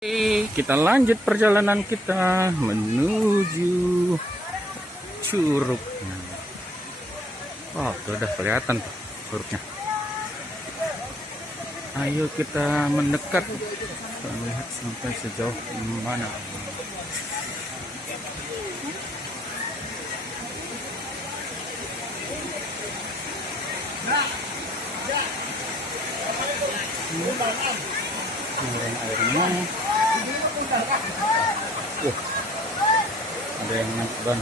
Kita lanjut perjalanan kita menuju Curug. Oh, tuh udah kelihatan tuh curugnya. Ayo kita mendekat, kita melihat sampai sejauh mana. Airnya, ada yang naik ban.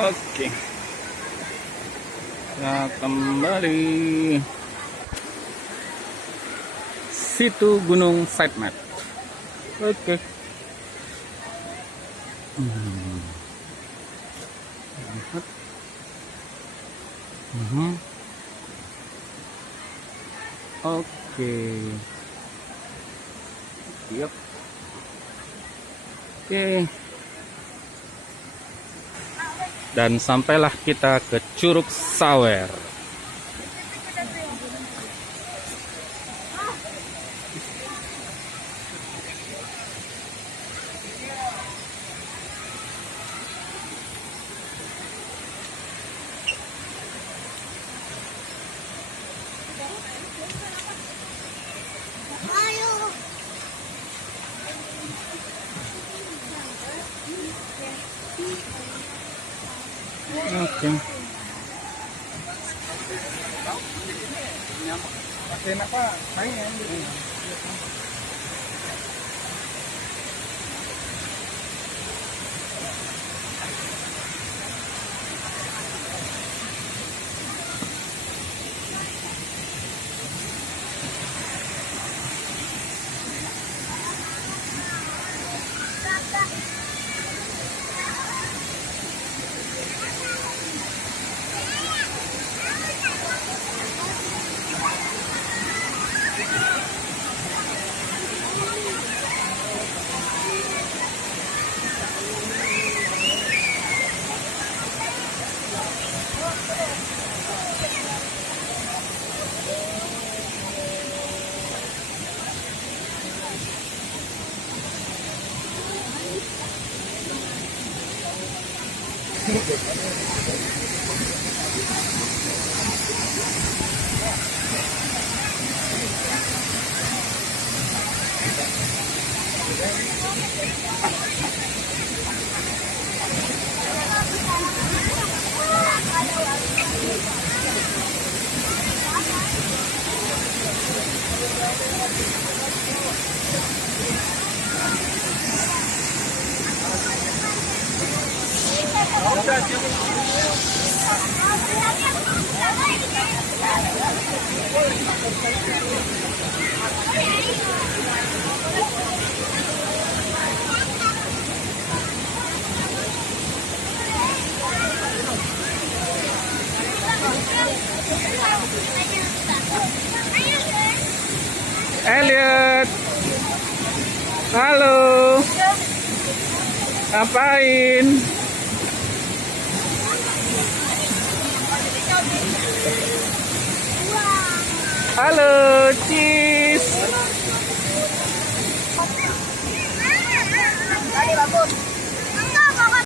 Oke, nah kembali situ Gunung Sidemat. Oke. Lihat. Oke. Siap. Oke. Dan sampailah kita ke Curug Sawer. Oke. Enak Pak, main. Elliot, halo, ngapain? Halo, Ci.